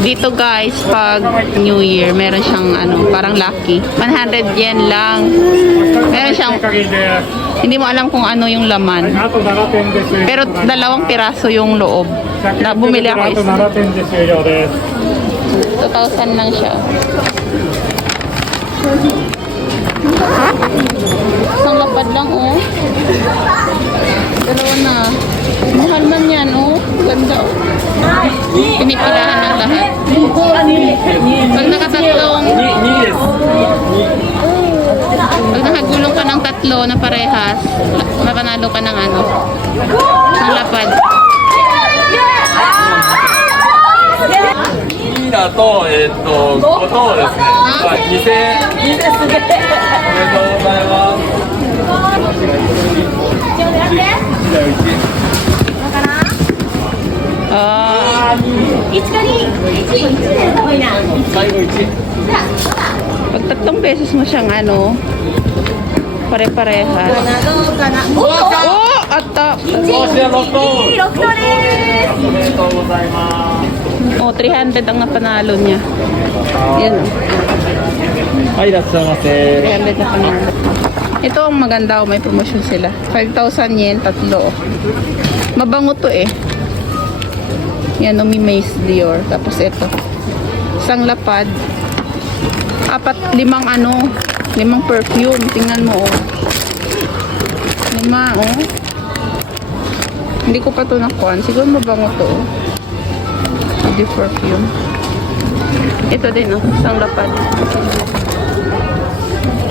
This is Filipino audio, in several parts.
Dito guys, pag New Year, meron siyang parang lucky. 100 yen lang. Meron siyang, hindi mo alam kung ano yung laman. Pero 2 piraso yung loob. Bumili ako isa. 2,000 lang siya. Isang lapad lang oh. 2 na. Mahal man yan oh. Ganda oh. Pinipilahan ng lahat. Pag nakagulong ka ng 3 na parehas, mapanalo ka ng isang lapad. だと、5等ですね。2000円。おめでとうございます。最後1。Pag 3 beses mo siyang pare-parehas. Oh! Atta! おめでとうございます。Oh, 300 ang napanalo niya. Yan oh. はい、いらっしゃいませ。 300 na panalo. Ito ang maganda oh, may promotion sila. 5,000 yen, 3 oh. Mabango to eh. Yan oh, may Mace Dior. Tapos ito. Isang lapad. 5 perfume. Tingnan mo oh. 5 oh. Hindi ko pa to nakuhan. Siguro mabango to oh. The perfume. Ito din oh, isang lapad.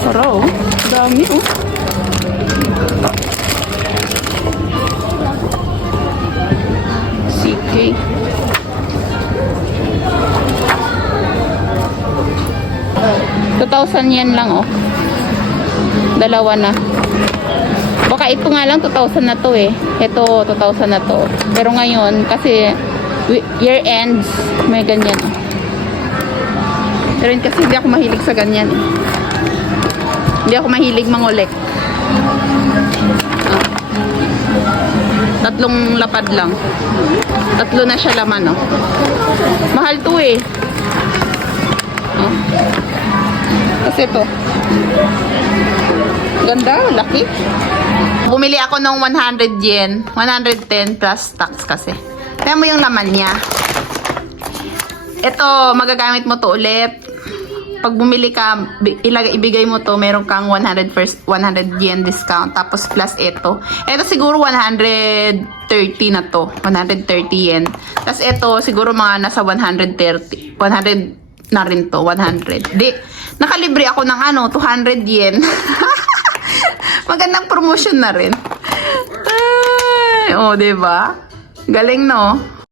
Tara oh, dami oh. CK. ₱2,000 lang oh. 2 na. Baka ito nga lang 2,000 na to eh. Ito 2,000 na to. Pero ngayon kasi year ends, may ganyan. Pero kasi hindi ako mahilig sa ganyan. Hindi ako mahilig mangolek. 3 lapad lang. 3 na siya laman, oh. Mahal to eh. Oh. Kasi to. Ganda, laki. Bumili ako ng 100 yen. 110 plus tax kasi. Kaya mo yung laman niya. Ito, magagamit mo to ulit. Pag bumili ka, ibigay mo to, meron kang 100 yen discount. Tapos plus ito. Ito siguro 130 na to. 130 yen. Tapos ito, siguro mga nasa 130. 100 na rin to. 100. Di, nakalibre ako ng 200 yen. Magandang promotion na rin. Ay, oh, diba? Galing no?